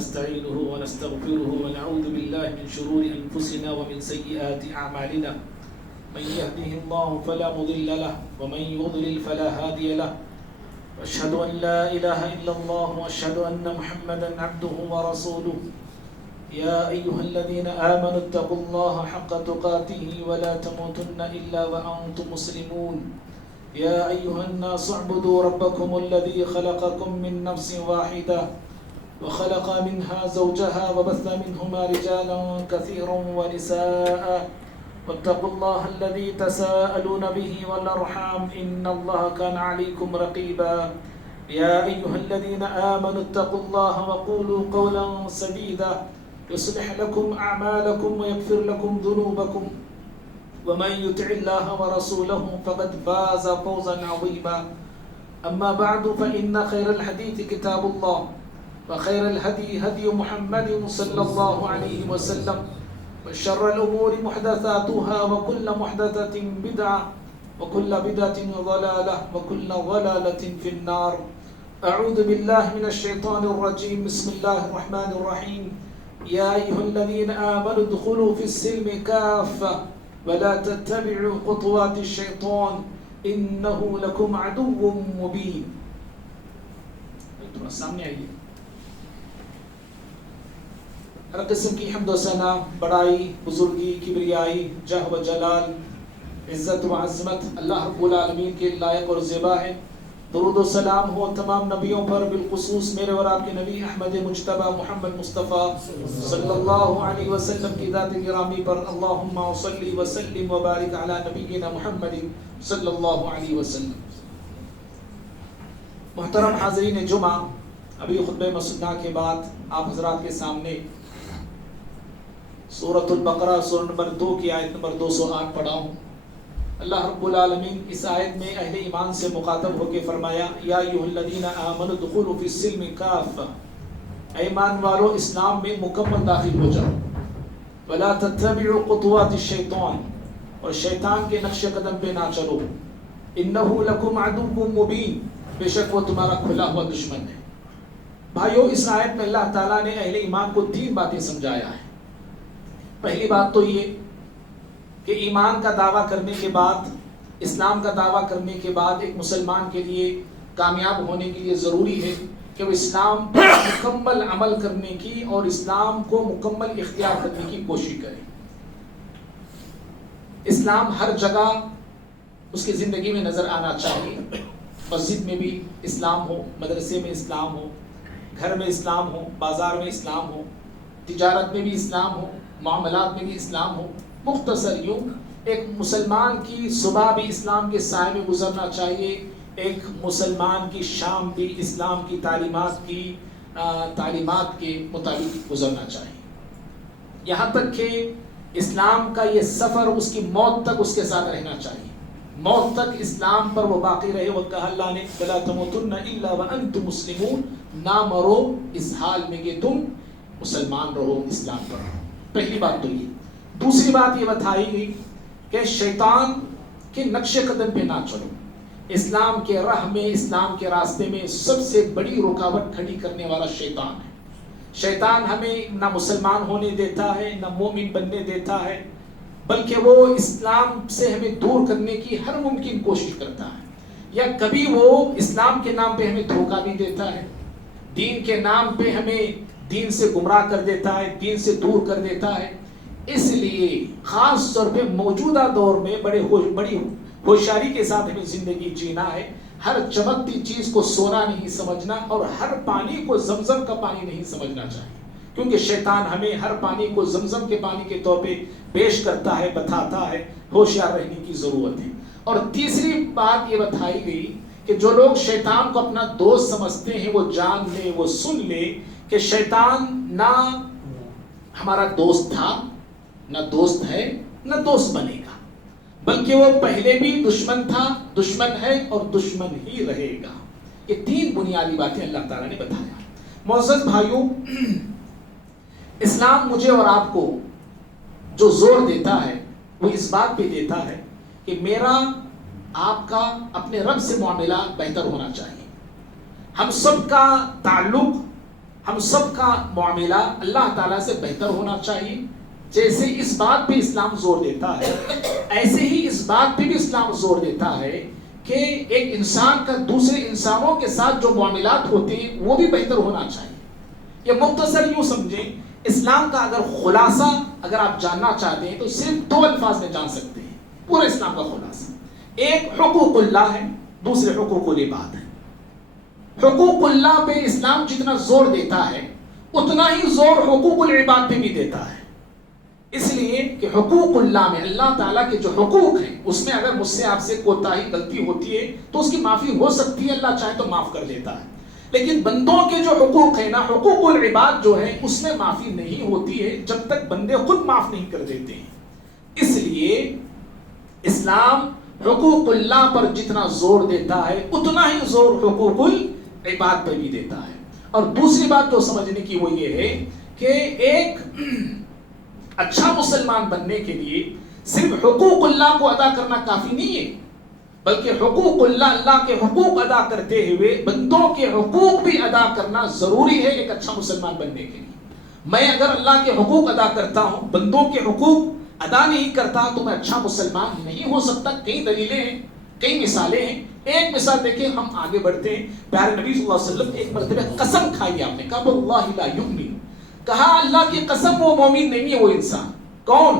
ونستعينه ونستغفره ونعوذ بالله من شرور أنفسنا ومن سيئات أعمالنا من يهده الله فلا مضل له ومن يضلل فلا هادي له وأشهد أن لا إله إلا الله وأشهد أن محمدا عبده ورسوله يا أيها الذين آمنوا اتقوا الله حق تقاته ولا تموتن إلا وأنتم مسلمون يا أيها الناس اعبدوا ربكم الذي خلقكم من نفس واحدة وخلق منها زوجها وبث منهما رجالا كثيرا ونساء واتقوا الله الذي تساءلون به والأرحام إن الله كان عليكم رقيبا يا أيها الذين آمنوا اتقوا الله وقولوا قولا سديدا يصلح لكم أعمالكم ويغفر لكم ذنوبكم ومن يطع الله ورسوله فقد فاز فوزا عظيما أما بعد فإن خير الحديث كتاب الله وخير الهدي هدي محمد صلى الله عليه وسلم وشر الأمور محدثاتها وكل محدثة بدعة وكل بدعة ضلالة وكل ضلالة في النار أعوذ بالله من الشيطان الرجيم بسم الله الرحمن الرحيم يا أيها الذين آمنوا ادخلوا في السلم كافة ولا تتبعوا خطوات الشيطان إنه لكم عدو مبين. سامنے آئیے. ہر قسم کی حمد و ثنا، بڑائی، بزرگی، کبریائی، جہ و جلال، عزت و عظمت اللہ رب العالمین کے لائق اور زیبا ہے. درود و سلام ہو تمام نبیوں پر، بالخصوص میرے اور آپ کے نبی احمد مجتبی محمد مصطفیٰ صلی اللہ علیہ وسلم کی ذات گرامی پر. اللہم صلی وسلم وبارک علی نبینا محمد صلی اللہ علیہ وسلم. محترم حاضرین جمعہ، ابھی خطبہ مسنہ کے بعد آپ حضرات کے سامنے سورۃ البقرہ سورہ نمبر 2 کی آیت نمبر 208 پڑھا ہوں. اللہ رب العالمین اس آیت میں اہل ایمان سے مخاطب ہو کے فرمایا یا ایھا الذین آمنوا ادخلوا فی السلم کافہ، اے ایمان والو اسلام میں مکمل داخل ہو جاؤ. ولا تتبعوا خطوات الشیطان، اور شیطان کے نقش قدم پہ نہ چلو. انہ لکم عدو مبین، بے شک وہ تمہارا کھلا ہوا دشمن ہے. بھائیو، اس آیت میں اللہ تعالیٰ نے اہل ایمان کو 3 باتیں سمجھایا ہے. پہلی بات تو یہ کہ ایمان کا دعویٰ کرنے کے بعد، اسلام کا دعویٰ کرنے کے بعد ایک مسلمان کے لیے کامیاب ہونے کے لیے ضروری ہے کہ وہ اسلام پر مکمل عمل کرنے کی اور اسلام کو مکمل اختیار کرنے کی کوشش کرے. اسلام ہر جگہ اس کی زندگی میں نظر آنا چاہیے. مسجد میں بھی اسلام ہو، مدرسے میں اسلام ہو، گھر میں اسلام ہو، بازار میں اسلام ہو، تجارت میں بھی اسلام ہو، معاملات میں بھی اسلام ہو. مختصر یوں ایک مسلمان کی صبح بھی اسلام کے سائے میں گزرنا چاہیے، ایک مسلمان کی شام بھی اسلام کی تعلیمات کے مطابق گزرنا چاہیے. یہاں تک کہ اسلام کا یہ سفر اس کی موت تک اس کے ساتھ رہنا چاہیے. موت تک اسلام پر وہ باقی رہے. وہ کہا اللہ نے وَلَا تَمُوتُنَّ إِلَّا وَأَنْتُمْ مُسْلِمُونَ، نہ مرو اس حال میں کہ تم مسلمان رہو، اسلام پر رہو. پہلی بات تو یہ. دوسری بات یہ بتائی گئی کہ شیطان کے نقش قدم پہ نہ چلو. اسلام کے راہ میں، اسلام کے راستے میں سب سے بڑی رکاوٹ کھڑی کرنے والا شیطان ہے. شیطان ہمیں نہ مسلمان ہونے دیتا ہے، نہ مومن بننے دیتا ہے، بلکہ وہ اسلام سے ہمیں دور کرنے کی ہر ممکن کوشش کرتا ہے. یا کبھی وہ اسلام کے نام پہ ہمیں دھوکہ بھی دیتا ہے، دین کے نام پہ ہمیں دین سے گمراہ کر دیتا ہے، دین سے دور کر دیتا ہے. اس لیے خاص طور پہ موجودہ دور میں بڑی ہوشیاری کے ساتھ ہمیں زندگی جینا ہے. ہر چمکتی چیز کو سونا نہیں سمجھنا، اور ہر پانی کو زمزم کا پانی نہیں سمجھنا چاہیے، کیونکہ شیطان ہمیں ہر پانی کو زمزم کے پانی کے طور پہ پیش کرتا ہے، بتاتا ہے. ہوشیار رہنے کی ضرورت ہے. اور تیسری بات یہ بتائی گئی کہ جو لوگ شیطان کو اپنا دوست سمجھتے ہیں وہ جان لے، وہ سن لے کہ شیطان نہ ہمارا دوست تھا، نہ دوست ہے، نہ دوست بنے گا، بلکہ وہ پہلے بھی دشمن تھا، دشمن ہے اور دشمن ہی رہے گا. یہ 3 بنیادی باتیں اللہ تعالیٰ نے بتایا. معزز بھائیوں، اسلام مجھے اور آپ کو جو زور دیتا ہے وہ اس بات پہ دیتا ہے کہ میرا آپ کا اپنے رب سے معاملہ بہتر ہونا چاہیے. ہم سب کا تعلق ہم سب کا معاملہ اللہ تعالیٰ سے بہتر ہونا چاہیے. جیسے اس بات پہ اسلام زور دیتا ہے ایسے ہی اس بات پہ بھی اسلام زور دیتا ہے کہ ایک انسان کا دوسرے انسانوں کے ساتھ جو معاملات ہوتے ہیں وہ بھی بہتر ہونا چاہیے. یہ مختصر یوں سمجھیں، اسلام کا اگر خلاصہ اگر آپ جاننا چاہتے ہیں تو صرف 2 الفاظ میں جان سکتے ہیں پورا اسلام کا خلاصہ. ایک حقوق اللہ ہے، دوسرے حقوق العباد ہے. حقوق اللہ پہ اسلام جتنا زور دیتا ہے اتنا ہی زور حقوق العباد پہ بھی دیتا ہے. اس لیے کہ حقوق اللہ میں اللہ تعالیٰ کے جو حقوق ہیں اس میں اگر مجھ سے آپ سے کوتاہی غلطی ہوتی ہے تو اس کی معافی ہو سکتی ہے، اللہ چاہے تو معاف کر دیتا ہے. لیکن بندوں کے جو حقوق ہیں نا، حقوق العباد جو ہے اس میں معافی نہیں ہوتی ہے جب تک بندے خود معاف نہیں کر دیتے ہیں. اس لیے اسلام حقوق اللہ پر جتنا زور دیتا ہے اتنا ہی زور حقوق العباد پر بھی دیتا ہے. اور دوسری بات جو سمجھنے کی وہ یہ ہے کہ ایک اچھا مسلمان بننے کے لیے صرف حقوق اللہ کو ادا کرنا کافی نہیں ہے، بلکہ حقوق اللہ کے حقوق ادا کرتے ہوئے بندوں کے حقوق بھی ادا کرنا ضروری ہے ایک اچھا مسلمان بننے کے لیے. میں اگر اللہ کے حقوق ادا کرتا ہوں، بندوں کے حقوق ادا نہیں کرتا تو میں اچھا مسلمان نہیں ہو سکتا. کئی دلیلیں ہیں، کئی مثالیں ہیں. ایک مثال دیکھیں، ہم آگے بڑھتے ہیں. پیارے نبی صلی اللہ علیہ وسلم ایک مرتبہ قسم کھائی، آپ نے کہا واللہ لا یؤمن، کہا اللہ کی قسم وہ مومن نہیں ہے. وہ انسان کون؟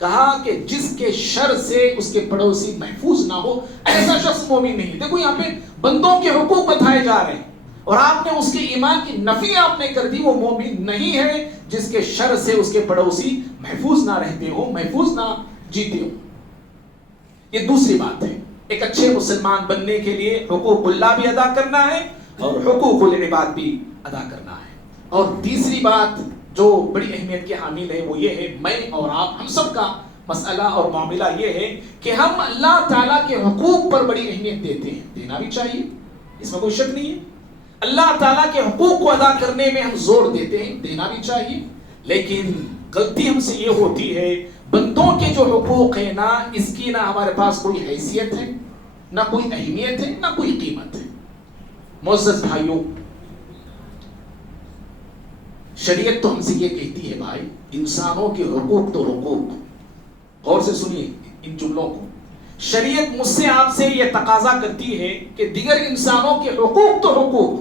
کہا کہ جس کے شر سے اس کے پڑوسی محفوظ نہ ہو، ایسا شخص مومن نہیں. دیکھو یہاں پہ بندوں کے حقوق بتائے جا رہے ہیں اور آپ نے اس کے ایمان کی نفی آپ نے کر دی. وہ مومن نہیں ہے جس کے شر سے اس کے پڑوسی محفوظ نہ رہتے ہو، محفوظ نہ جیتے ہو. یہ دوسری بات ہے. ایک اچھے مسلمان بننے کے لیے حقوق اللہ بھی ادا کرنا ہے اور حقوق العباد بھی ادا کرنا ہے. اور تیسری بات جو بڑی اہمیت کی حامل ہے وہ یہ ہے، میں اور آپ ہم سب کا مسئلہ اور معاملہ یہ ہے کہ ہم اللہ تعالیٰ کے حقوق پر بڑی اہمیت دیتے ہیں. دینا بھی چاہیے، اس میں کوئی شک نہیں ہے. اللہ تعالیٰ کے حقوق کو ادا کرنے میں ہم زور دیتے ہیں، دینا بھی چاہیے. لیکن غلطی ہم سے یہ ہوتی ہے، بندوں کے جو حقوق ہیں نا، اس کی نہ ہمارے پاس کوئی حیثیت ہے، نہ کوئی اہمیت ہے، نہ کوئی قیمت ہے. معزز بھائیوں، شریعت تو ہم سے یہ کہتی ہے بھائی، انسانوں کے حقوق تو حقوق. غور سے سنیے ان جملوں کو. شریعت مجھ سے آپ سے یہ تقاضا کرتی ہے کہ دیگر انسانوں کے حقوق تو حقوق.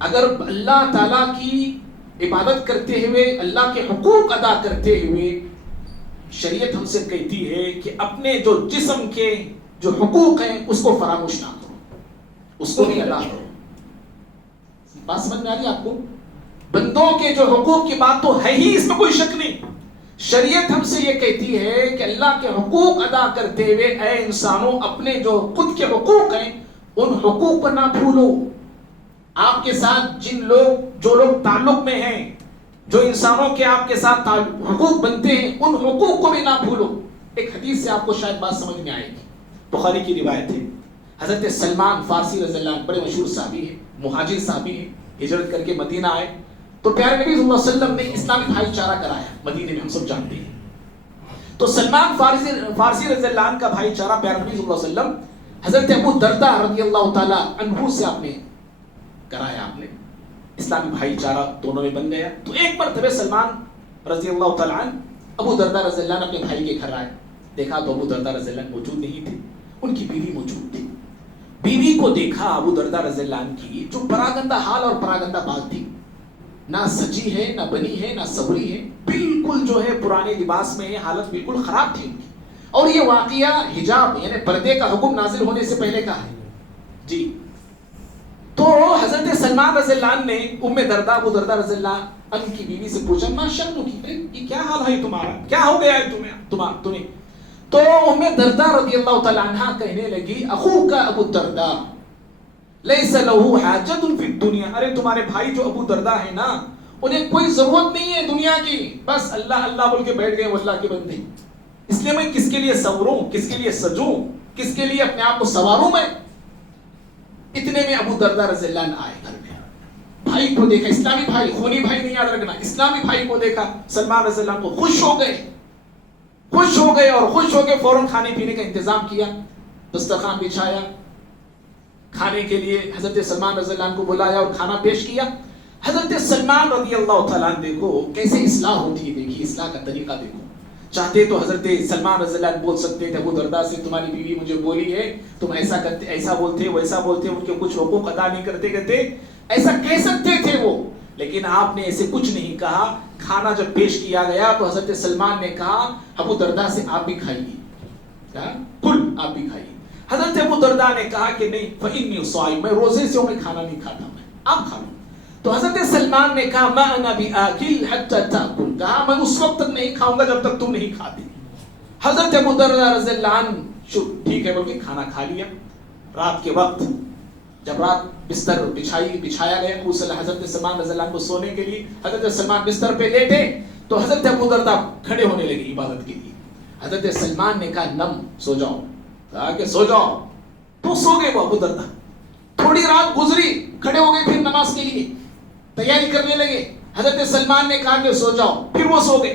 اگر اللہ تعالیٰ کی عبادت کرتے ہوئے، اللہ کے حقوق ادا کرتے ہوئے، شریعت ہم سے کہتی ہے کہ اپنے جو جسم کے جو حقوق ہیں اس کو فراموش نہ کرو، اس کو بھی ادا کرو. بات سمجھ میں آ رہی ہے آپ کو؟ بندوں کے جو حقوق کی بات تو ہے ہی، اس میں کوئی شک نہیں. شریعت ہم سے یہ کہتی ہے کہ اللہ کے حقوق ادا کرتے ہوئے اے انسانوں اپنے جو خود کے حقوق ہیں ان حقوق پر نہ بھولو. آپ کے ساتھ جو لوگ تعلق میں ہیں، جو انسانوں کے آپ کے ساتھ حقوق بنتے ہیں، ان حقوق کو بھی نہ بھولو. ایک حدیث سے آپ کو شاید بات سمجھ میں آئے گی. بخاری کی روایت ہے، حضرت سلمان فارسی رضی اللہ عنہ بڑے مشہور صحابی ہیں، مہاجر صحابی ہیں، ہجرت کر کے مدینہ آئے تو پیارے نبی صلی اللہ علیہ وسلم نے اسلامی بھائی چارہ کرایا مدینے میں، ہم سب جانتے ہیں. تو سلمان فارسی رضی اللہ عنہ کا بھائی چارہ پیارے نبی صلی اللہ علیہ وسلم حضرت ابو دردہ رضی اللہ تعالی عنہ سے آپ نے کرایا. آپ نے اسلامی بھائی چارہ دونوں میں بن گیا. تو ایک مرتبہ سلمان رضی اللہ تعالی عنہ ابو دردہ رضی اللہ عنہ اپنے بھائی کے گھر آئے. دیکھا تو ابو دردہ رضی اللہ عنہ موجود نہیں تھے، ان کی بیوی موجود تھی. بیوی کو دیکھا ابو دردہ رضی اللہ عنہ کی، جو پراگندہ حال اور پراگندہ بات تھی، نہ سجی ہے، نہ بنی ہے، نہ سوری ہے، بالکل جو ہے پرانے لباس میں ہے، حالت بالکل خراب تھی ان کی. اور یہ واقعہ حجاب یعنی پردے کا حکم نازل ہونے سے پہلے کا ہے. جی تو حضرت سلمان رضی اللہ عنہ نے ام دردہ ابو دردہ رضی اللہ عنہ کی بیوی سے پوچھا ما شأنک، یہ کیا حال ہے تمہارا، کیا ہو گیا ہے تمہیں. تو ام دردہ رضی اللہ تعالی عنہ کہنے لگی اخوک ابو دردہ لیس لہ حاجت فی الدنیا، ارے تمہارے بھائی جو ابو دردہ ہے نا، انہیں کوئی ضرورت نہیں ہے دنیا کی، بس اللہ اللہ بول کے بیٹھ گئے، وہ اللہ کے بندے. اس لیے میں کس کے لیے سوروں، کس کے لیے سجوں، کس کے لیے اپنے آپ کو سواروں میں. اتنے میں ابو دردہ رضی اللہ عنہ آئے گھر میں. بھائی کو دیکھا، اسلامی بھائی، خونی بھائی نہیں یاد رکھنا، اسلامی بھائی کو دیکھا سلمان رضی اللہ عنہ کو خوش ہو گئے اور خوش ہو کے فوراً کھانے پینے کا انتظام کیا، دسترخوان بچھایا، کھانے کے لیے حضرت سلمان رضی اللہ عنہ کو بلایا اور کھانا پیش کیا. حضرت سلمان رضی اللہ تعالیٰ عنہ دیکھو کیسے اصلاح ہوتی ہے، دیکھیے اصلاح کا طریقہ دیکھو. چاہتے تو حضرت سلمان رضی اللہ عنہ بول سکتے تھے ابو درداء سے تمہاری بیوی مجھے بولی ہے تم ایسا کرتے، ایسا بولتے، ویسا بولتے، ان کے کچھ حقوق ادا نہیں کرتے کہتے، ایسا کہہ سکتے تھے وہ. لیکن آپ نے ایسے کچھ نہیں کہا. کھانا جب پیش کیا گیا تو حضرت سلمان نے کہا ابو درداء سے آپ بھی کھائیے، کل آپ بھی کھائیے. حضرت ابو درداء نے کہا کہ نہیں فإنی صائم، میں روزے سے ہوں، میں کھانا نہیں کھاتا، میں آپ کھا لو. تو حضرت سلمان نے کہا ما انا بآکل حتی تأکل، کہا میں اس وقت تک نہیں کھاؤں گا جب تک تم نہیں کھاتے. حضرت ابو درداء رضی اللہ عنہ ٹھیک ہے بول کے کھانا کھا لیا. رات کے وقت جب رات بستر بچھایا گیا حضرت سلمان رضی اللہ عنہ کو سونے کے لیے، حضرت سلمان بستر پہ لیٹے تو حضرت ابو درداء کھڑے ہونے لگے عبادت کے لیے. حضرت سلمان نے کہا نم، سو جاؤ، کہا کہ سو جاؤ. تو سو گئے وہ ابو درداء. تھوڑی رات گزری، کھڑے ہو گئے پھر نماز کے لیے تیاری کرنے لگے. حضرت سلمان نے کہا کہ سو جاؤ، پھر وہ سو گئے.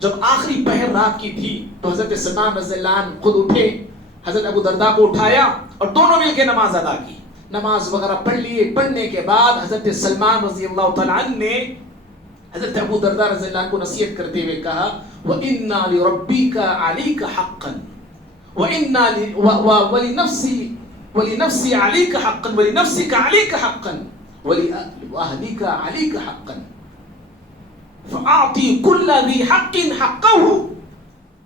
جب آخری پہر رات کی تھی تو حضرت سلمان رضی اللہ عنہ خود اٹھے، حضرت ابو درداء کو اٹھایا اور دونوں مل کے نماز ادا کی. نماز وغیرہ پڑھ لیے. پڑھنے کے بعد حضرت سلمان رضی اللہ تعالیٰ عنہ نے حضرت ابو درداء رضی اللہ عنہ کو نصیحت کرتے ہوئے کہا وَإِنَّا لِرَبِّكَ عَلَيْكَ حَقًّا وَلِنَفْسِي عَلَيْكَ حَقًّا وَلِنَفْسِكَ عَلَيْكَ حَقًّا وَلِأَهْلِكَ عَلَيْكَ حَقًّا فَأَعْطِي كُلَّ ذِي حَقٍّ حَقَّهُ.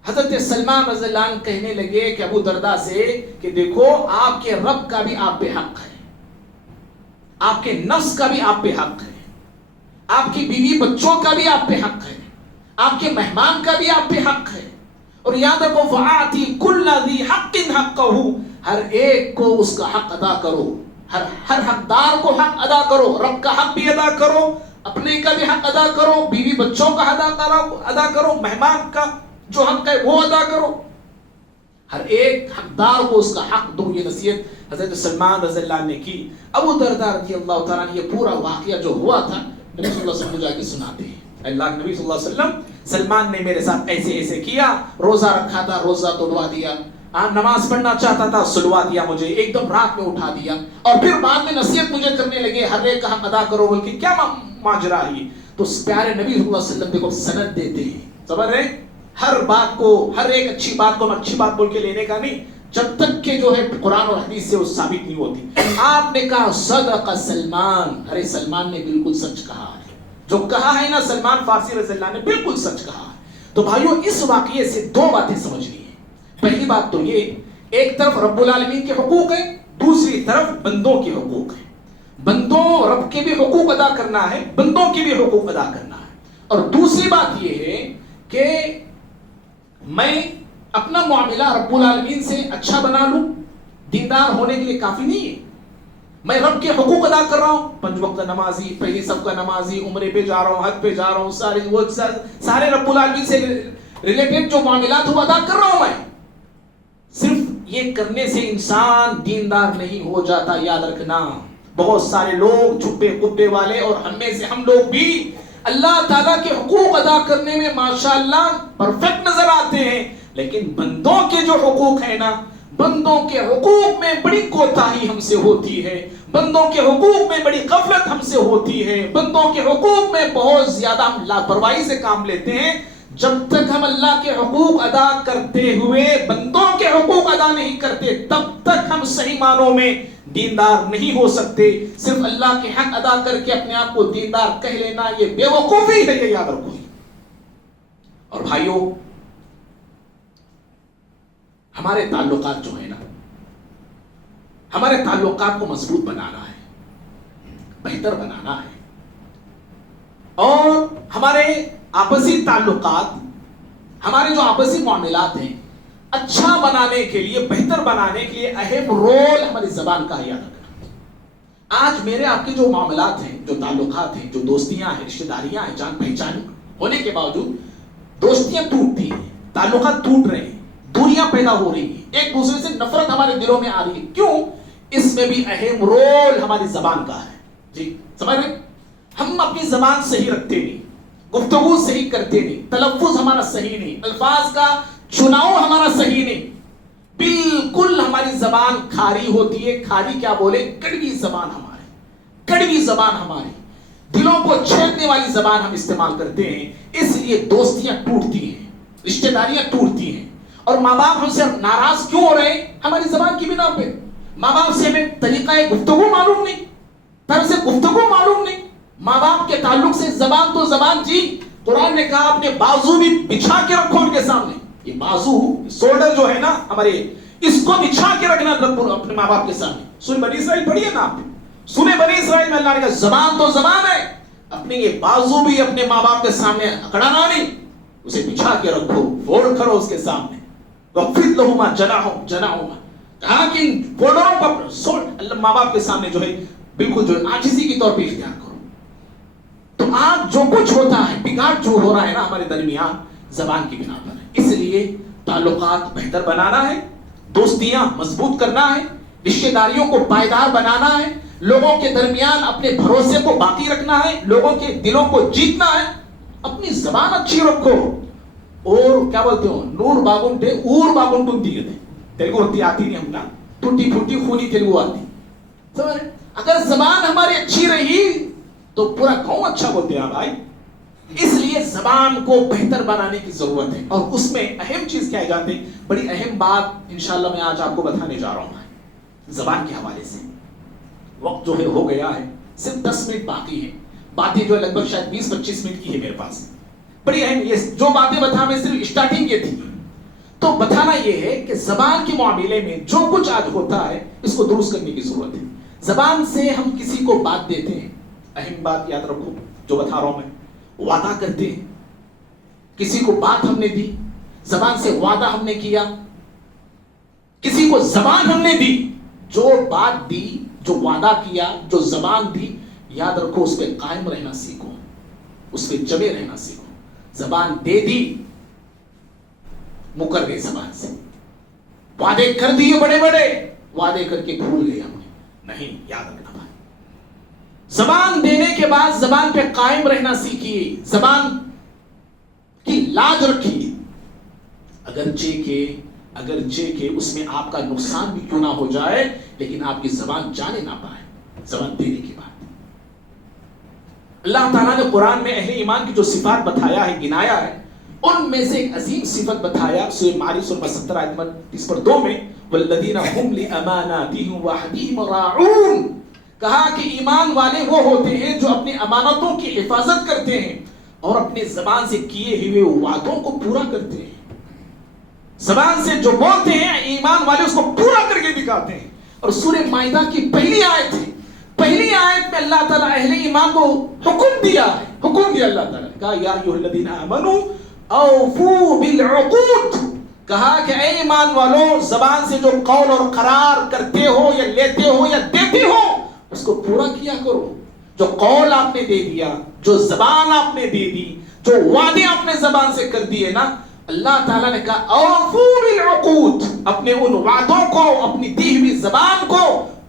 حضرت سلمان رضی اللہ عنہ کہنے لگے کہ ابو درداء سے کہ دیکھو آپ کے رب کا بھی آپ پہ حق ہے، آپ کے نفس کا بھی آپ پہ حق ہے، آپ کی بیوی بچوں کا بھی آپ پہ حق ہے، آپ کے مہمان کا بھی آپ پہ حق ہے. اور یاد رکھو فَآتِ كُلَّ ذِي حَقٍّ حَقَّهُ، ہر ایک کو اس کا حق ادا کرو، ہر حقدار کو حق ادا کرو. رب کا حق بھی ادا کرو، اپنے کا بھی حق ادا کرو، بیوی بچوں کا ادا کرو، مہمان کا جو حق ہے وہ ادا کرو. ہر ایک حقدار کو اس کا حق دو. یہ نصیحت حضرت سلمان رضی اللہ عنہ نے کی. ابو درداء رضی اللہ تعالیٰ عنہ یہ پورا واقعہ جو ہوا تھا نبی صلی اللہ علیہ وسلم کو جا کے سناتے ہیں. اللہ کے نبی صلی اللہ علیہ وسلم سلمان نے میرے ساتھ ایسے ایسے کیا، روزہ رکھا تھا روزہ توڑوا دیا، نماز پڑھنا چاہتا تھا سلوا دیا مجھے، ایک دم رات میں اٹھا دیا، اور پھر بعد میں نصیحت مجھے کرنے لگے ہر ایک کا حق ادا کرو بول کے. کیا ماجرا ہے یہ؟ تو پیارے نبی صلی اللہ علیہ وسلم دیکھو سند دیتے ہیں. صبر ہے ہر بات کو، ہر ایک اچھی بات کو اچھی بات بول کے لینے کا نہیں جب تک کہ جو ہے قرآن اور حدیث سے وہ ثابت نہیں ہوتی. آپ نے کہا صدق سلمان، ارے سلمان نے بالکل سچ کہا ہے، جو کہا ہے نا سلمان فارسی رضی اللہ نے بالکل سچ کہا ہے. تو بھائیو اس واقعے سے دو باتیں سمجھنی ہیں. پہلی بات تو یہ ایک طرف رب العالمین کے حقوق ہیں، دوسری طرف بندوں کے حقوق ہیں. بندوں رب کے بھی حقوق ادا کرنا ہے، بندوں کے بھی حقوق ادا کرنا ہے. اور دوسری بات یہ ہے کہ میں اپنا معاملہ رب العالمین سے اچھا بنا لوں. دیندار ہونے کے لیے کافی نہیں ہے میں رب کے حقوق ادا کر رہا ہوں، 5 وقت نمازی، پہلی صف کا نمازی، عمرے پہ جا رہا ہوں، حج پہ جا رہا ہوں، سارے رب العالمین سے ریلیٹڈ جو معاملات وہ ادا کر رہا ہوں. میں صرف یہ کرنے سے انسان دیندار نہیں ہو جاتا. یاد رکھنا بہت سارے لوگ چھپے کبے والے اور ہم میں سے ہم لوگ بھی اللہ تعالیٰ کے حقوق ادا کرنے میں ماشاءاللہ پرفیکٹ نظر آتے ہیں، لیکن بندوں کے جو حقوق ہیں نا، بندوں کے حقوق میں بڑی کوتاہی ہم سے ہوتی ہے، بندوں کے حقوق میں بڑی غفلت ہم سے ہوتی ہے، بندوں کے حقوق میں بہت زیادہ ہم لاپرواہی سے کام لیتے ہیں. جب تک ہم اللہ کے حقوق ادا کرتے ہوئے بندوں کے حقوق ادا نہیں کرتے تب تک ہم صحیح معنوں میں دیندار نہیں ہو سکتے. صرف اللہ کے حق ادا کر کے اپنے آپ کو دیندار کہہ لینا یہ بے وقوفی ہے، یہ یاد رکھو. اور بھائیوں ہمارے تعلقات جو ہیں نا، ہمارے تعلقات کو مضبوط بنانا ہے، بہتر بنانا ہے، اور ہمارے آپسی تعلقات، ہمارے جو آپسی معاملات ہیں اچھا بنانے کے لیے، بہتر بنانے کے لیے اہم رول ہماری زبان کا یاد رکھنا. آج میرے آپ کے جو معاملات ہیں، جو تعلقات ہیں، جو دوستیاں ہیں، رشتہ داریاں ہیں، جان پہچان ہونے کے باوجود دوستیاں ٹوٹتی ہیں، تعلقات ٹوٹ رہے ہیں، دوریاں پیدا ہو رہی ہیں، ایک دوسرے سے نفرت ہمارے دلوں میں آ رہی ہے. کیوں؟ اس میں بھی اہم رول ہماری زبان کا ہے. جی سمجھ رہے؟ ہم اپنی زبان صحیح رکھتے نہیں، گفتگو صحیح کرتے نہیں، تلفظ ہمارا صحیح نہیں، الفاظ کا چناؤ ہمارا صحیح نہیں، بالکل ہماری زبان کھاری ہوتی ہے. کھاری کیا بولے؟ کڑوی زبان ہماری، کڑوی زبان ہماری. دلوں کو چھیدنے والی زبان ہم استعمال کرتے ہیں، اس لیے دوستیاں ٹوٹتی ہیں، رشتہ داریاں ٹوٹتی ہیں. اور ماں باپ ہم سے ناراض کیوں ہو رہے ہیں؟ ہماری زبان کی بنا پہ. ماں باپ سے ہمیں طریقہ گفتگو معلوم نہیں، طرز گفتگو معلوم نہیں. ماں باپ کے تعلق سے زبان تو زبان جی. قرآن نے کہا اپنے بازو بھی بچھا کے رکھو ان کے سامنے. یہ بازو شولڈر جو ہے نا ہمارے، اس کو بچھا کے رکھنا اپنے ماں باپ کے سامنے. سورہ بنی اسرائیل پڑھیے نا آپ. سورہ بنی اسرائیل میں اللہ نے کہا زبان تو زبان ہے، اپنے یہ بازو بھی اپنے ماں باپ کے سامنے اکڑانا نہیں، اسے بچھا کے رکھو، فولڈ کرو اس کے سامنے. وَخْفِضْ لَهُمَا جَنَاحَهُمَا، کہا کہ ان فولڈروں کو اللہ ماں باپ کے سامنے جو ہے بالکل جو ہے عاجزی کی طور پہ اختیار کرو. تو آج جو کچھ ہوتا ہے، بگاڑ جو ہو رہا ہے نا ہمارے درمیان، زبان کی بنا پر ہے. اس لیے تعلقات بہتر بنانا ہے، دوستیاں مضبوط کرنا ہے، رشتہ داریوں کو پائیدار بنانا ہے، لوگوں کے درمیان اپنے بھروسے کو باقی رکھنا ہے، لوگوں کے دلوں کو جیتنا ہے. اپنی زبان اچھی رکھو. اور کیا بولتے ہو، نور باگنٹے اور باگنٹنتی کہتے ہیں. تیلگو ہوتی آتی نہیں ہم نا، ٹوٹی پھوٹی خونی تیلگو آتی. اگر زبان ہماری اچھی رہی تو پورا قوم اچھا بولتے ہیں بھائی. اس لیے زبان کو بہتر بنانے کی ضرورت ہے. اور اس میں اہم چیز کیا ہے جانتے ہیں؟ بڑی اہم بات انشاءاللہ میں آج آپ کو بتانے جا رہا ہوں زبان کے حوالے سے. وقت جو ہے ہو گیا ہے، صرف 10 منٹ باقی ہیں. باتیں جو ہے لگ بھگ شاید 20-25 منٹ کی ہے میرے پاس. بڑی اہم یہ جو باتیں بتا میں صرف اسٹارٹنگ یہ تھی. تو بتانا یہ ہے کہ زبان کے معاملے میں جو کچھ آج ہوتا ہے اس کو درست کرنے کی ضرورت ہے. زبان سے ہم کسی کو بات دیتے ہیں. اہم بات یاد رکھو جو بتا رہا ہوں میں. وعدہ کرتے ہیں، کسی کو بات ہم نے دی، زبان سے وعدہ ہم نے کیا، کسی کو زبان ہم نے دی، جو بات دی، جو وعدہ کیا، جو زبان دی، یاد رکھو اس پہ قائم رہنا سیکھو، اس پہ جمے رہنا سیکھو. زبان دے دی، مکر گئے زبان سے. وعدے کر دیے بڑے بڑے، وعدے کر کے بھول گئے ہم نے. نہیں، یاد رکھنا بھائی. زبان دینے کے بعد زبان پہ قائم رہنا سیکھیے، زبان کی لاج رکھیے. اگرچہ کہ اس میں آپ کا نقصان بھی کیوں نہ ہو جائے، لیکن آپ کی زبان جانے نہ پائے. زبان دینے کے بعد اللہ تعالیٰ نے قرآن میں اہل ایمان کی جو صفات بتایا ہے، گنایا ہے، ان میں سے ایک عظیم صفت بتایا سورہ معارج سورہ 70 آیت نمبر 30 میں والذین هم لاماناتهم وعهدهم راعون. کہا کہ ایمان والے وہ ہوتے ہیں جو اپنی امانتوں کی حفاظت کرتے ہیں اور اپنے زبان سے کیے ہوئے وعدوں کو پورا کرتے ہیں. زبان سے جو بولتے ہیں ایمان والے اس کو پورا کر کے دکھاتے ہیں. اور سورہ مائدہ کی پہلی آیت ہے، پہلی آیت میں اللہ تعالیٰ اہل ایمان کو حکم دیا ہے. حکم دیا اللہ تعالیٰ نے، کہا یا ایھا الذین آمنوا اوفوا بالعقود. کہا کہ اے ایمان والو، زبان سے جو قول اور قرار کرتے ہو یا لیتے ہو یا دیتے ہو اس کو پورا کیا کرو. جو قول آپ نے دے دیا، جو زبان آپ نے دے دی، جو وعدے آپ نے زبان سے کر دیے نا، اللہ تعالیٰ نے کہا اوفوا بالعقود، اپنے ان وعدوں کو، اپنی دی ہوئی زبان کو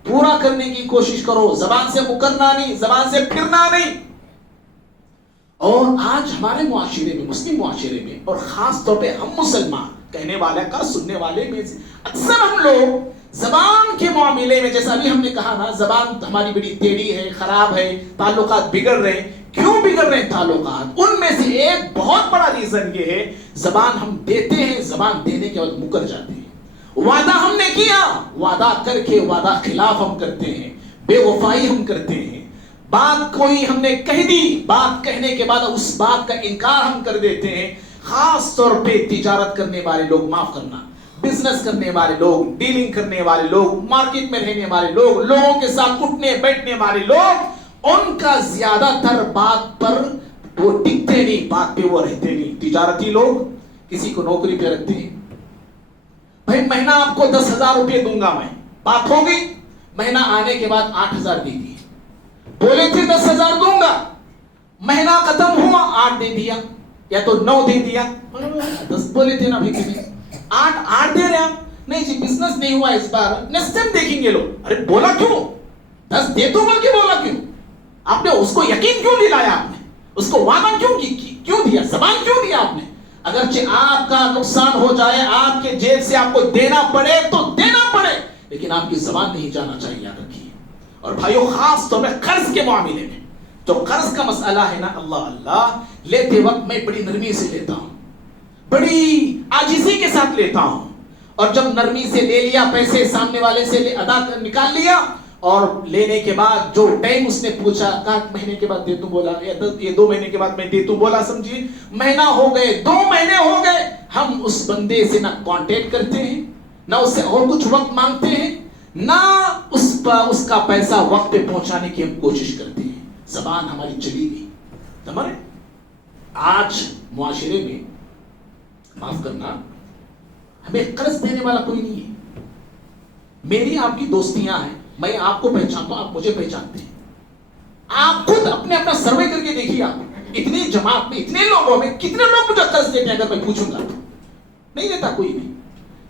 پورا کرنے کی کوشش کرو. زبان سے مکرنا نہیں، زبان سے پھرنا نہیں. اور آج ہمارے معاشرے میں، مسلم معاشرے میں، اور خاص طور پہ ہم مسلمان کہنے والے کا سننے والے میں سے اکثر ہم لوگ زبان کے معاملے میں، جیسا ابھی ہم نے کہا نا، زبان ہماری بڑی ٹیڑھی ہے، خراب ہے، تعلقات بگڑ رہے ہیں. کیوں بگڑ رہے ہیں تعلقات؟ ان میں سے ایک بہت بڑا ریزن یہ ہے، زبان ہم دیتے ہیں، زبان دینے کے بعد مکر جاتے ہیں. وعدہ ہم نے کیا، وعدہ کر کے وعدہ خلاف ہم کرتے ہیں، بے وفائی ہم کرتے ہیں. بات کوئی ہم نے کہہ دی، بات کہنے کے بعد اس بات کا انکار ہم کر دیتے ہیں. خاص طور پہ تجارت کرنے والے لوگ، معاف کرنا، بزنس کرنے والے لوگ، ڈیلنگ کرنے والے لوگ، مارکیٹ میں رہنے والے لوگ، لوگوں کے ساتھ اٹھنے بیٹھنے والے لوگ، ان کا زیادہ تر بات پر وہ ٹکتے نہیں، بات پہ وہ رہتے نہیں. تجارتی لوگ کسی کو نوکری پہ رکھتے ہیں، بھائی مہینہ آپ کو 10,000 روپے دوں گا میں، بات ہو گئی، مہینہ آنے کے بعد 8,000 دے دیے. بولے تھے 10,000 دوں گا، مہینہ ختم ہوا 8 دے دیا، یا تو 9 دے دیا. 10 بولے تھے نا ابھی بھی، 8 دے رہے آپ. نہیں جی بزنس نہیں ہوا اس بار، نیکسٹ ٹائم دیکھیں گے لوگ. ارے بولا کیوں 10 دے دوں بول کے بولا کیوں؟ آپ نے اس کو یقین کیوں دلایا؟ آپ نے اس کو وعدہ کیوں دیا؟ زبان کیوں دیا آپ نے؟ اگرچہ آپ کا نقصان ہو جائے، آپ کے جیب سے آپ کو دینا پڑے تو دینا پڑے، لیکن آپ کی زبان نہیں جانا چاہیے، یاد رکھیے. اور بھائیو خاص طور پہ قرض کے معاملے میں جو قرض کا مسئلہ ہے نا، اللہ اللہ، لیتے وقت میں بڑی نرمی سے لیتا ہوں، بڑی عاجزی کے ساتھ لیتا ہوں، اور جب نرمی سے لے لیا پیسے سامنے والے سے ادا کر نکال لیا، اور لینے کے بعد جو ٹائم اس نے پوچھا، کہا مہینے کے بعد دے دوں بولا، یہ 2 مہینے کے بعد میں دے دوں بولا، سمجھیے مہینہ ہو گئے، 2 مہینے ہو گئے، ہم اس بندے سے نہ کانٹیکٹ کرتے ہیں، نہ اس سے اور کچھ وقت مانگتے ہیں، نہ اس کا پیسہ وقت پہ پہنچانے کی ہم کوشش کرتے ہیں. زبان ہماری چلی گئی. ہمارے آج معاشرے میں، معاف کرنا، ہمیں قرض دینے والا کوئی نہیں ہے. میری آپ کی دوستیاں ہیں، میں آپ کو پہچانتا ہوں، آپ مجھے پہچانتے ہیں. آپ خود اپنا سروے کر کے دیکھیے، آپ اتنی جماعت میں، اتنے لوگوں میں کتنے لوگ مجھے قرض دیتے ہیں؟ اگر میں پوچھوں گا تو نہیں دیتا کوئی بھی.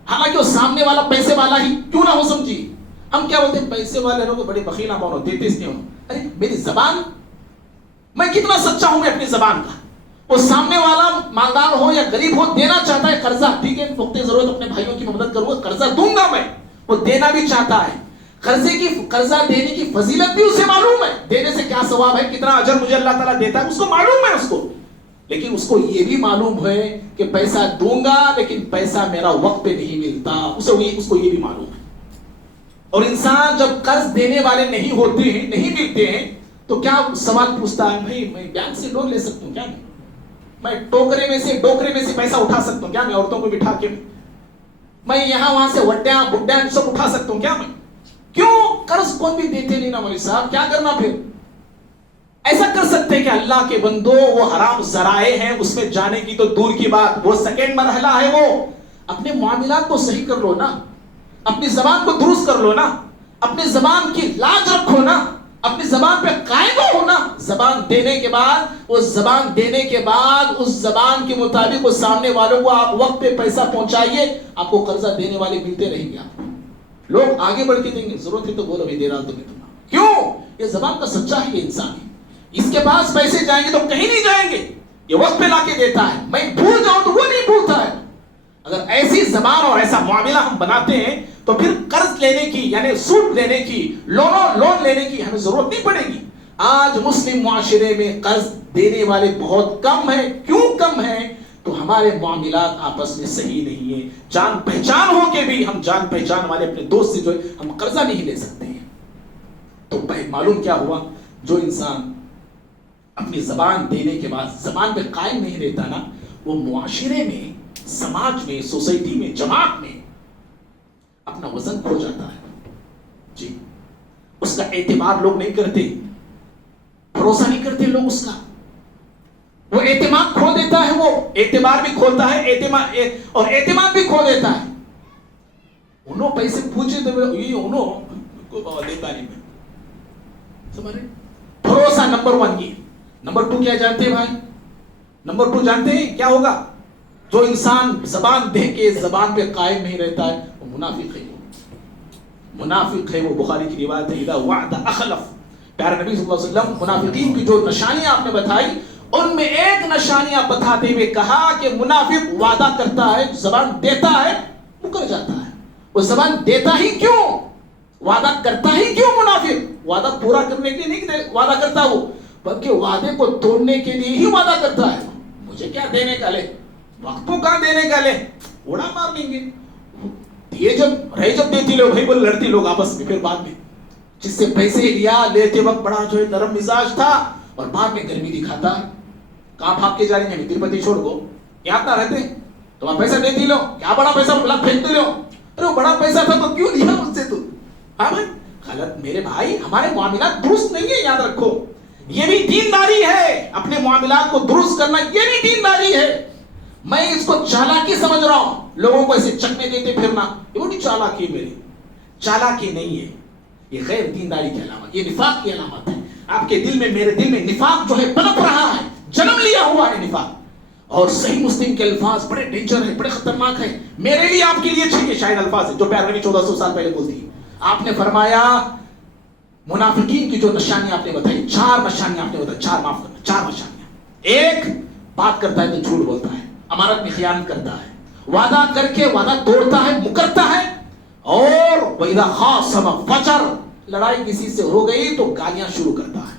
حالانکہ وہ سامنے والا پیسے والا ہی کیوں نہ ہو، سمجھیے. ہم کیا بولتے ہیں؟ پیسے والے لوگ بڑے بخیل ہو، دیتے اس نہیں ہو. ارے میری زبان، میں کتنا سچا ہوں میں اپنی زبان کا. وہ سامنے والا مالدار ہو یا غریب ہو، دینا چاہتا ہے قرضہ، ٹھیک ہے، وقت ضرورت اپنے بھائیوں کی مدد کروں گا، قرضہ دوں گا میں. وہ دینا بھی چاہتا ہے. قرضہ دینے کی فضیلت بھی اسے معلوم ہے، دینے سے کیا ثواب ہے، کتنا اجر مجھے اللہ تعالیٰ دیتا ہے، اس کو معلوم ہے اس کو. لیکن اس کو یہ بھی معلوم ہے کہ پیسہ دوں گا لیکن پیسہ میرا وقت پہ نہیں ملتا، اس کو یہ بھی معلوم ہے. اور انسان جب قرض دینے والے نہیں ہوتے ہیں، نہیں ملتے ہیں، تو کیا سوال پوچھتا ہے، بھائی میں بینک سے لون لے سکتا ہوں کیا؟ میں ڈوکرے میں سے پیسہ اٹھا سکتا ہوں کیا؟ میں عورتوں کو بٹھا کے میں یہاں وہاں سے وڈیاں بڈیاں سب اٹھا سکتا ہوں کیا میں؟ کیوں؟ قرض کون بھی دیتے نہیں نا مولوی صاحب، کیا کرنا پھر؟ ایسا کر سکتے ہیں کہ اللہ کے بندو، وہ حرام ذرائع ہیں، اس میں جانے کی تو دور کی بات، وہ سیکنڈ مرحلہ ہے. وہ اپنے معاملات کو صحیح کر لو نا، اپنی زبان کو درست کر لو نا، اپنی زبان کی لاج رکھو نا، اپنی زبان پہ قائم ہو نا. زبان دینے کے بعد اس زبان کے مطابق وہ سامنے والوں کو آپ وقت پہ پیسہ پہنچائیے، آپ کو قرضہ دینے والے ملتے رہیں گے. آپ لوگ آگے بڑھ کے دیں گے، ضرورت ہے تو بولو بھی دے رہا تمہیں تمہارا. کیوں؟ یہ زبان کا سچا ہے، یہ انسان ہے. اس کے پاس پیسے جائیں گے تو کہیں نہیں جائیں گے، یہ وقت پہ لا کے دیتا ہے. میں بھول جاؤں تو وہ نہیں بھولتا ہے. اگر ایسی زبان اور ایسا معاملہ ہم بناتے ہیں تو پھر قرض لینے کی، یعنی سود لینے کی، لون لینے کی ہمیں ضرورت نہیں پڑے گی. آج مسلم معاشرے میں قرض دینے والے بہت کم ہیں. کیوں کم ہیں؟ تو ہمارے معاملات آپس میں صحیح نہیں ہیں. جان پہچان ہو کے بھی ہم جان پہچان والے اپنے دوست سے جو ہے ہم قرضہ نہیں لے سکتے ہیں. تو معلوم کیا ہوا؟ جو انسان اپنی زبان دینے کے بعد زبان پہ قائم نہیں رہتا نا، وہ معاشرے میں، سماج میں، سوسائٹی میں، جماعت میں اپنا وزن کھو جاتا ہے. جی، اس کا اعتبار لوگ نہیں کرتے، بھروسہ نہیں کرتے لوگ اس کا. وہ اعتماد کھو دیتا ہے، وہ اعتبار بھی کھوتا ہے، اعتماد بھی کھو دیتا ہے. انہوں پیسے پوچھے تو یہ انہوں کو دیتا نہیں. سمجھ رہے؟ بھروسہ نمبر 1 یہ. نمبر 2 کیا جانتے ہیں بھائی؟ نمبر 2 جانتے ہیں کیا ہوگا؟ جو انسان زبان دے کے زبان پہ قائم نہیں رہتا ہے وہ منافق ہے. منافق ہے وہ. بخاری کی روایت ہے، اذا وعد اخلف. پیارے نبی صلی اللہ علیہ وسلم منافقین کی جو نشانیاں آپ نے بتائی، ان میں ایک نشانیاں بتاتے ہوئے کہا کہ منافق وعدہ کرتا ہے، زبان دیتا ہے، مکر جاتا ہے. وہ زبان دیتا ہی کیوں، وعدہ کرتا ہی کیوں؟ منافق وعدہ پورا کرنے کے لیے نہیں وعدہ کرتا وہ، بلکہ وعدے کو توڑنے کے لیے ہی وعدہ کرتا ہے. مجھے کیا دینے کا لے، وقت کو کہاں دینے کا لے، اڑا مار لیں گے. یہ جب دیتی لوگ بھائی بول لڑتی لوگ آپس میں، پھر بعد میں جس سے پیسے لیا لیتے وقت بڑا جو ہے نرم مزاج تھا، اور بعد میں گرمی دکھاتا ہے. کہاں بھاگ کے جا رہے ہیں؟ تروپتی چھوڑ کو یہاں نہ رہتے، تمہارا پیسہ دیتی لو، کیا بڑا پیسہ بلک پھینکتے لو. ارے وہ بڑا پیسہ تھا تو کیوں لیا مجھ سے تو؟ ہاں بھائی غلط. میرے بھائی ہمارے معاملات درست نہیں ہے، یاد رکھو. یہ بھی دینداری ہے، اپنے معاملات کو درست کرنا یہ بھی دینداری ہے. میں اس کو چالاکی سمجھ رہا ہوں، لوگوں کو ایسے چکنے دیتے پھرنا، یہ بڑی چالاکی ہے. میری چالاکی نہیں ہے، یہ غیر دینداری کی علامت، یہ نفاق کی علامت ہے. آپ کے دل میں، میرے دل میں نفاق جو ہے پنپ رہا ہے، جنم لیا ہوا ہے نفاق. اور صحیح مسلم کے الفاظ بڑے ڈینجر ہیں، بڑے خطرناک ہیں. میرے لیے آپ کے لیے اچھے کے شاید الفاظ ہیں جو پیارے نبی 1400 سال پہلے بولتی. آپ نے فرمایا منافقین کی جو نشانیاں آپ نے بتائی، 4 نشانیاں آپ نے بتائی، 4 معاف کرنا، 4 نشانیاں. ایک، بات کرتا ہے تو جھوٹ بولتا ہے، امانت میں خیانت کرتا ہے، وعدہ کر کے وعدہ توڑتا ہے، مکرتا ہے. اور وَإِذَا خَاصَمَ فَجَرَ، لڑائی کسی سے ہو گئی تو گالیاں شروع کرتا ہے.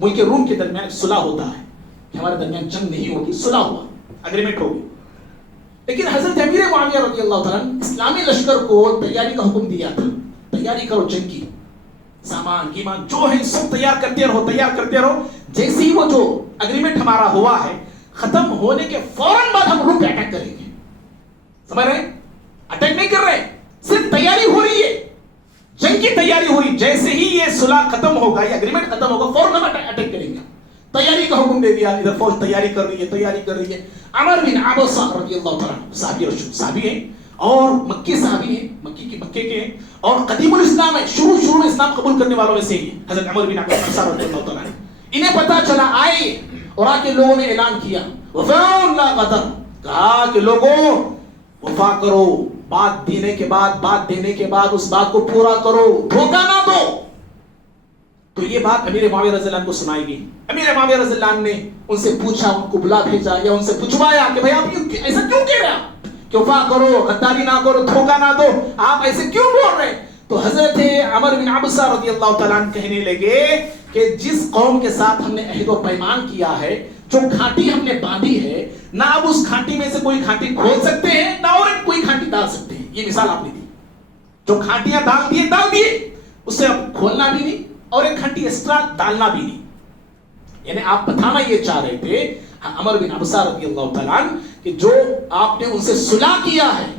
ملک روم کے درمیان صلح ہوتا ہے کہ ہمارے درمیان جنگ نہیں ہوگی، صلح ہوا، اگریمنٹ ہوگی. لیکن حضرت امیر معاویہ رضی اللہ تعالیٰ اسلامی لشکر کو تیاری کا حکم دیا تھا، تیاری کرو جنگ کی، سامان گیمان جو ہے سب تیار کرتے رہو، تیار کرتے رہو. جیسے ہی وہ جو اگریمنٹ ہمارا ہوا ہے ختم ہونے کے فوراً بعد ہم روم پہ اٹیک کریں گے. سمجھ رہے ہیں؟ اٹیک نہیں کر رہے، صرف تیاری ہو رہی ہے، جنگ کی تیاری ہوئی. جیسے ہی یہ صلح ختم ہوگا، یہ اگریمنٹ ختم ہوگا، فوراً ہم اٹیک کریں گے. تیاری کا حکم دے دیا. ادھر فوج تیاری کر رہی ہے، تیاری کر رہی ہے. عمر بن عبسہ رضی اللہ تعالیٰ صحابی ہیں اور مکی صحابی ہیں، مکے کے ہیں اور قدیم الاسلام ہے، شروع میں اسلام قبول کرنے والوں میں سے ہی حضرت عمر بن عبسہ رضی اللہ تعالیٰ. انہیں پتا چلا، آئے اور آ کے لوگوں نے اعلان کیا وفاء لا غدر، کہا کہ لوگوں وفا کرو، بات دینے کے بعد اس بات کو پورا کرو، دھوکہ نہ دو. تو یہ بات امیر معاویہ رضی اللہ عنہ کو سنائی گئی. امیر معاویہ رضی اللہ عنہ نے ان سے پوچھا، ان کو بلا بھیجا یا ان سے پوچھوایا کہ بھائی آپ ایسا کیوں کہہ رہے ہیں کہ وفا کرو، غداری نہ کرو، دھوکہ نہ دو، آپ ایسے کیوں بول رہے ہیں؟ تو حضرت عمر بن عبسہ رضی اللہ تعالیٰ عنہ کہنے لگے کہ جس قوم کے ساتھ ہم نے عہد و پیمان کیا ہے، جو کھانٹی ہم نے باندھی ہے، نہ اب اس کھانٹی میں سے کوئی کھانٹی کھول سکتے ہیں، نہ اور کوئی کھانٹی ڈال سکتے ہیں. یہ مثال آپ نے دی، جو کھانٹیاں ڈال دیے اس سے اب کھولنا بھی نہیں اور ایک کھانٹی ایکسٹرا ڈالنا بھی نہیں. یعنی آپ بتانا یہ چاہ رہے تھے عمر بن عبسہ رضی اللہ تعالیٰ عنہ کہ جو آپ نے ان سے صلح کیا ہے،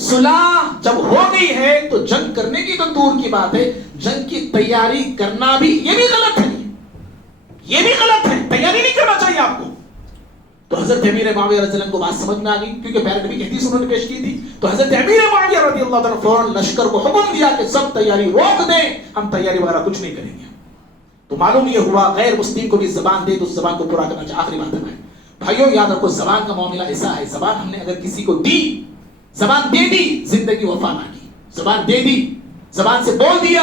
صلح جب ہو گئی ہے تو جنگ کرنے کی تو دور کی بات ہے، جنگ کی تیاری کرنا بھی یہ بھی غلط ہے، یہ بھی غلط ہے، تیاری نہیں کرنا چاہیے آپ کو. تو حضرت امیر معاویہ رضی اللہ عنہ کو بات سمجھ میں آ گئی، کیونکہ پیارے نبی کی حدیث انہوں نے پیش کی تھی. تو حضرت امیر معاویہ رضی اللہ تعالیٰ فوراً لشکر کو حکم دیا کہ سب تیاری روک دیں، ہم تیاری وغیرہ کچھ نہیں کریں گے. تو معلوم یہ ہوا غیر مسلم کو بھی زبان دے تو اس زبان کو پورا کرنا چاہیے. آخری بات ہے بھائیوں، یاد رکھو زبان کا معاملہ ایسا ہے، زبان ہم نے اگر کسی کو دی، زبان دے دی، زندگی وفا نہ کی. زبان دے دی، زبان سے بول دیا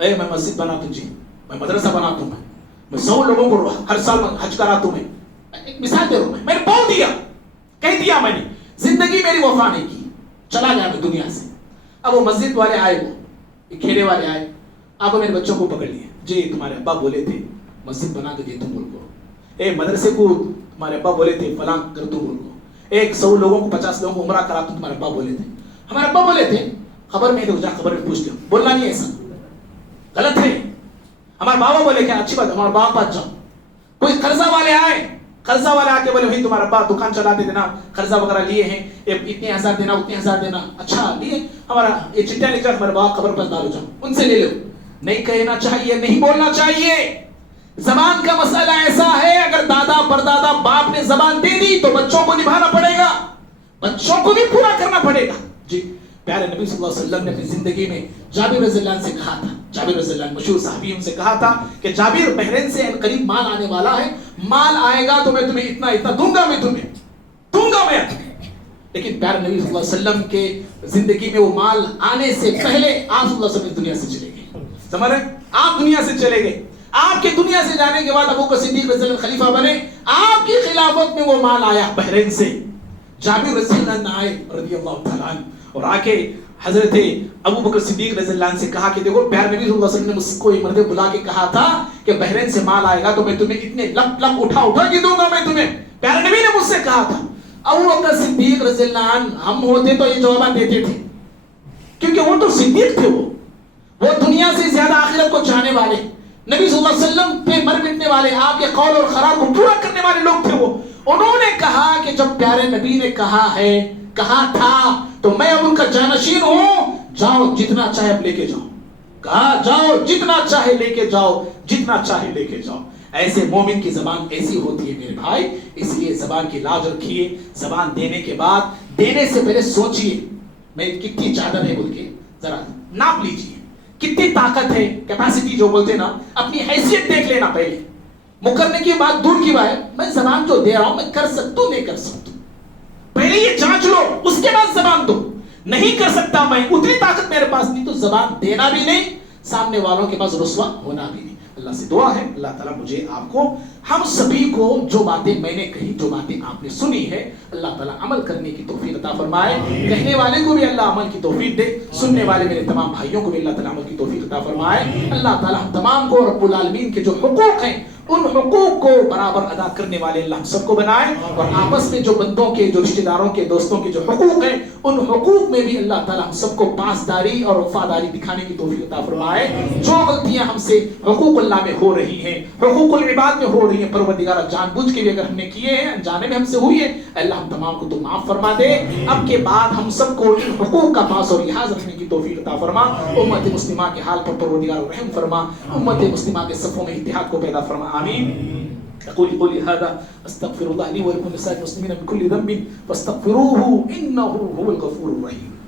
اے میں مسجد بنا دوں، جی میں مدرسہ بنا دوں، میں 100 لوگوں کو ہر سال حج کرا دوں. میں ایک مثال دے رہا ہوں، میں نے بول دیا، کہہ دیا میں نے، زندگی میری وفا نہیں کی، چلا گیا میں دنیا سے. اب وہ مسجد والے آئے، وہ کھیلے والے آئے، آپ میرے بچوں کو پکڑ لیے، جی تمہارے ابا بولے تھے مسجد بنا کے دے دوں ملک کو، اے مدرسے کو تمہارے ابا بولے تھے فلاں کر دوں ملک کو، ایک 100 لوگوں کو 50 لوگوں کو عمرہ کرا دوں، تمہارے ابا بولے تھے. ہمارے ابا بولے تھے، خبر میں تو جا خبر میں پوچھ لو، بولنا نہیں ایسا، غلط ہے. ہمارے بابا بولے کہ اچھی بات، ہمارے باپ پاس جاؤ. کوئی قرضہ والے آئے، قرضہ والے آ کے بولے بھائی تمہارا ابا دکان چلاتے تھے نا، قرضہ وغیرہ لیے ہیں، اتنے ہزار دینا اتنے ہزار دینا، اچھا لیے، ہمارا یہ چٹا لکھ کر ہمارے باپ خبر پاس ڈالو، جاؤ ان سے لے لو. نہیں کہنا چاہیے، نہیں بولنا چاہیے. زبان کا مسئلہ ایسا ہے، اگر دادا پردادا باپ نے زبان دے دی تو بچوں کو نبھانا پڑے گا، بچوں کو بھی پورا کرنا پڑے گا. جی پیارے نبی صلی اللہ علیہ وسلم نے اپنی زندگی میں جابر رضی اللہ عنہ سے کہا تھا، جابر رضی اللہ عنہ مشہور صحابی، ان سے کہا تھا کہ جابر بحرین سے قریب مال آنے والا ہے، مال آئے گا تو میں تمہیں اتنا اتنا دوں گا، میں تمہیں دوں گا میں. لیکن پیارے نبی صلی اللہ علیہ وسلم کے زندگی میں وہ مال آنے سے پہلے آپ صلی اللہ علیہ وسلم دنیا سے چلے گئے. سمجھ رہے؟ آپ دنیا سے چلے گئے. آپ کے دنیا سے جانے کے بعد ابو بکر صدیق رضی اللہ عنہ خلیفہ بنے، آپ کی خلافت میں وہ مال آیا بحرین سے. جابر رضی اللہ عنہ آئے رضی اللہ تعالیٰ عنہ اور آ کے حضرت ابو بکر صدیق رضی اللہ عنہ سے کہا کہ دیکھو پیارے نبی صلی اللہ علیہ وسلم نے مجھ کو ایک مرتبہ بلا کے کہا تھا کہ بحرین سے مال آئے گا تو میں تمہیں اتنے لپ اٹھا کے دوں گا، میں تمہیں. پیارے نبی نے مجھ سے کہا تھا. ابو بکر صدیق رضی اللہ عنہ ہم ہوتے تو یہ جواب دیتے تھے، کیونکہ وہ تو صدیق تھے، وہ دنیا سے زیادہ آخرت کو چاہنے والے، نبی صلی اللہ علیہ وسلم پہ مر مٹنے والے، آپ کے قول اور قرار کو پورا کرنے والے لوگ تھے. وہ انہوں نے کہا کہ جب پیارے نبی نے کہا تھا تو میں اب ان کا جانشین ہوں، جاؤ جتنا چاہے اب لے کے جاؤ. کہا جاؤ جتنا چاہے لے کے جاؤ، جتنا چاہے لے کے جاؤ. ایسے مومن کی زبان ایسی ہوتی ہے میرے بھائی، اس لیے زبان کی لاج رکھیے. زبان دینے کے بعد دینے سے پہلے سوچئے میں کتنی چادر ہے بول کے ذرا ناپ لیجئے، کتنی طاقت ہے، کیپیسٹی جو بولتے نا، اپنی حیثیت دیکھ لینا پہلے. مکرنے کی بات دور کی بات، میں زبان جو دے رہا ہوں میں کر سکتا ہوں نہیں کر سکتا، پہلے یہ جانچ لو، اس کے بعد زبان دو. نہیں کر سکتا میں، اتنی طاقت میرے پاس نہیں تو زبان دینا بھی نہیں، سامنے والوں کے پاس رسوا ہونا بھی نہیں. اللہ سے دعا ہے اللہ تعالیٰ مجھے آپ کو ہم سبھی کو جو باتیں میں نے کہی جو باتیں آپ نے سنی ہے اللہ تعالیٰ عمل کرنے کی توفیق عطا فرمائے. کہنے والے کو بھی اللہ عمل کی توفیق دے, سننے والے میرے تمام بھائیوں کو بھی اللہ تعالیٰ عمل کی توفیق عطا فرمائے. اللہ تعالیٰ ہم تمام کو رب العالمین کے جو حقوق ہیں ان حقوق کو برابر ادا کرنے والے اللہ ہم سب کو بنائے, اور آپس میں جو بندوں کے جو رشتہ داروں کے دوستوں کے جو حقوق ہیں ان حقوق میں بھی اللہ تعالیٰ ہم سب کو پاسداری اور وفاداری دکھانے کی توفیق عطا فرمائے. جو غلطیاں ہم سے حقوق اللہ میں ہو رہی ہیں حقوق العباد میں ہو رہی ہیں پروردگار جان بوجھ کے بھی اگر ہم نے کیے ہیں انجانے میں ہم سے ہوئی ہے اللہ ہم تمام کو تو معاف فرما دے. اب کے بعد ہم سب کو ان حقوق کا پاس اور لحاظ رکھنے کی توفیق عطا فرما. امت مسلمہ کے حال پر پروردگار رحم فرما. امت مسلمہ کے صفوں میں اتحاد کو پیدا فرما. آمین. أقول قولي هذا أستغفر الله لي ولكم ولسائر المسلمين من كل ذنب فاستغفروه إنه هو الغفور الرحيم.